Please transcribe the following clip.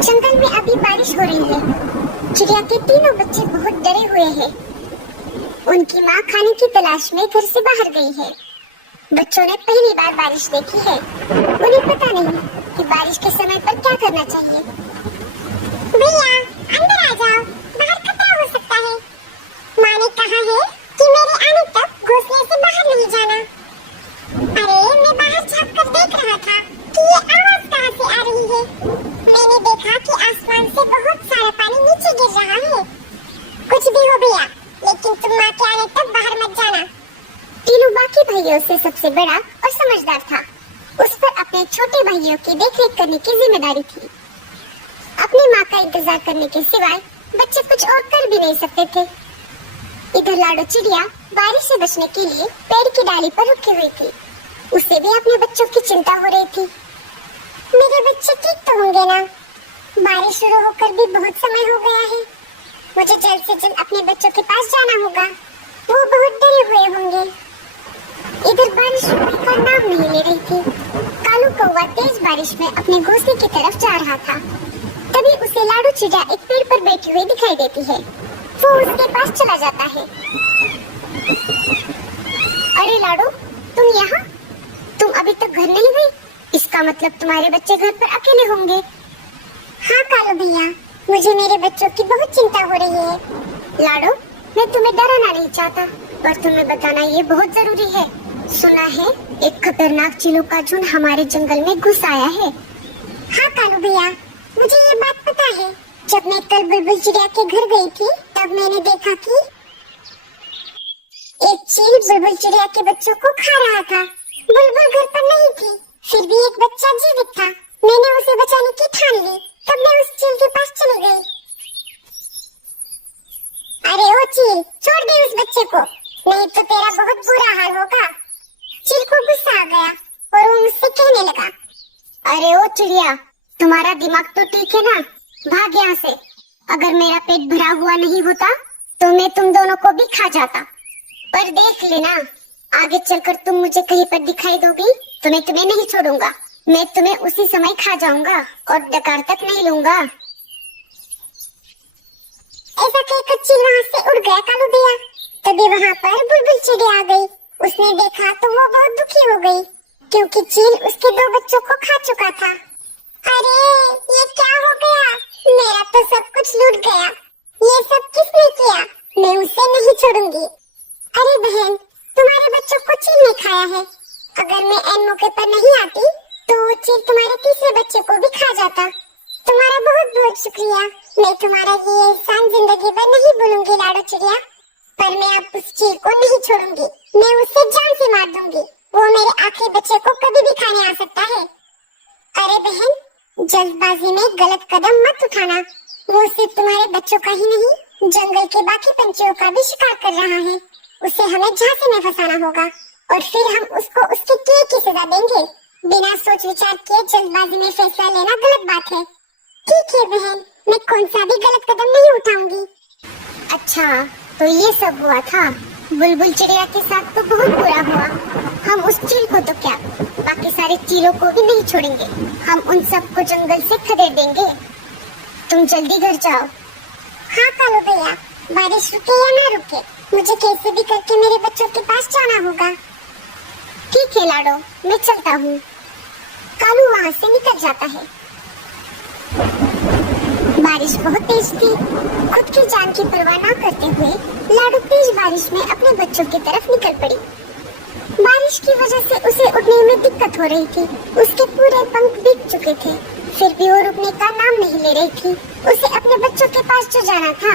जंगल में अभी बारिश हो रही है। चिड़िया के तीनों बच्चे बहुत डरे हुए हैं। उनकी माँ खाने की तलाश में घर से बाहर गई है। बच्चों ने पहली बार बारिश देखी है। उन्हें पता नहीं कि बारिश के समय पर क्या करना चाहिए। भैया अंदर आ जाओ, बाहर खतरा हो सकता है। माँ ने कहा है कि मेरे आने तक घोंसले से बाहर नहीं जाना। अरे मैं बाहर झांक कर देख रहा था कि ये आवाज कहाँ से आ रही है। मैंने देखा कि आसमान से बहुत सारा पानी नीचे गिर रहा है। कुछ भी हो भैया, लेकिन तुम माँ के आने तक बाहर मत जाना। टीनू बाकी भाइयों से सबसे बड़ा और समझदार था। उस पर अपने छोटे भाइयों की देखरेख करने की जिम्मेदारी थी। अपनी माँ का इंतजार करने के सिवाय बच्चे कुछ और कर भी नहीं सकते थे। इधर लाडो चिड़िया बारिश से बचने के लिए पेड़ की डाली पर रुकी हुई थी। उसे भी अपने बच्चों की चिंता हो रही थी। मेरे बच्चे ठीक तो होंगे ना? बारिश शुरू होकर भी बहुत समय हो गया है। मुझे जल्द से जल्द अपने बच्चों के पास जाना होगा। वो बहुत डरे हुए होंगे। इधर बारिश रुकने का नाम नहीं ले रही थी। कालू कौवा तेज बारिश में अपने घोंसले की तरफ जा रहा था। तभी उसे लाडो चिड़िया एक पेड़ पर बैठी हुई दिखाई देती है। वो उसके पास चला जाता है। अरे लाडो, तुम यहाँ? तुम अभी तक घर नहीं गई? इसका मतलब तुम्हारे बच्चे घर पर अकेले होंगे। हाँ कालू भैया, मुझे मेरे बच्चों की बहुत चिंता हो रही है। लाडो, मैं तुम्हें डराना नहीं चाहता, पर तुम्हें बताना ये बहुत जरूरी है। सुना है एक खतरनाक चीलों का झुंड हमारे जंगल में घुस आया है। हाँ कालू भैया, मुझे ये बात पता है। जब मैं कल बुलबुल चिड़िया के घर गई थी, तब मैंने देखा कि एक चील बुलबुल चिड़िया के बच्चों को खा रहा था। बुलबुल घर पर नहीं थी, फिर भी एक बच्चा जीवित था। मैंने उसे बचाने की ठान ली। तब मैं उस चील के पास चली गई। अरे ओ चील, छोड़ दे उस बच्चे को, नहीं तो तेरा बहुत बुरा हाल होगा। चील को गुस्सा आ गया और वो मुझसे कहने लगा, अरे ओ चिड़िया, तुम्हारा दिमाग तो ठीक है ना? भाग यहाँ से। अगर मेरा पेट भरा हुआ नहीं होता तो मैं तुम दोनों को भी खा जाता। पर देख लेना, आगे चलकर तुम मुझे कहीं पर दिखाई दोगी तो मैं तुम्हें नहीं छोड़ूंगा। मैं तुम्हें उसी समय खा जाऊंगा और डकार तक नहीं लूंगा। ऐसा कहकर चील वहाँ से उड़ गया कालू भैया। तभी वहाँ पर बुलबुल चिड़िया आ गई। उसने देखा तो वो बहुत दुखी हो गई, क्योंकि चील उसके दो बच्चों को खा चुका था। अरे ये क्या हो गया? मेरा तो सब कुछ लूट गया। ये सब किसने किया? मैं उसे नहीं छोड़ूंगी। अरे बहन, तुम्हारे बच्चों को चील ने खाया है। अगर मैं एन मौके पर नहीं आती तो चील तुम्हारे तीसरे बच्चे को भी खा जाता। तुम्हारा बहुत बहुत शुक्रिया। मैं तुम्हारा ये एहसान जिंदगी भर नहीं भूलूंगी लाडो चिड़िया। पर मैं अब उस चील को नहीं छोड़ूंगी। मैं उसे जान से मार दूंगी। वो मेरे आखिरी बच्चे को कभी भी खाने आ सकता है। अरे बहन, जल्दबाजी में गलत कदम मत उठाना। वो सिर्फ तुम्हारे बच्चों का ही नहीं, जंगल के बाकी पंछियों का भी शिकार कर रहा है। उसे हमें झांसे में फंसाना होगा और फिर हम उसको उसके किए की सजा देंगे। बिना सोच विचार किए जल्दबाजी में फैसला लेना गलत बात है। ठीक है बहन, मैं कौन सा भी गलत कदम नहीं उठाऊंगी। अच्छा, तो ये सब हुआ था। बुलबुल चिड़िया के साथ तो बहुत बुरा हुआ। हम उस चील को तो क्या, बाकी सारे चीलों को भी नहीं छोड़ेंगे। हम उन सबको जंगल से खदेड़ देंगे। तुम जल्दी घर जाओ। हाँ कालू भैया, बारिश रुके या ना रुके, मुझे कैसे भी करके मेरे बच्चों के पास जाना होगा। ठीक है लाडो, मैं चलता हूँ। कालू वहाँ से निकल जाता है। बारिश बहुत तेज थी। खुद की जान की परवाह न करते हुए लाडो तेज बारिश में अपने बच्चों की तरफ निकल पड़ी। बारिश की वजह से उसे उठने में दिक्कत हो रही थी। उसके पूरे पंख भीग चुके थे, फिर भी वो रुकने का नाम नहीं ले रही थी। उसे अपने बच्चों के पास जो जाना था।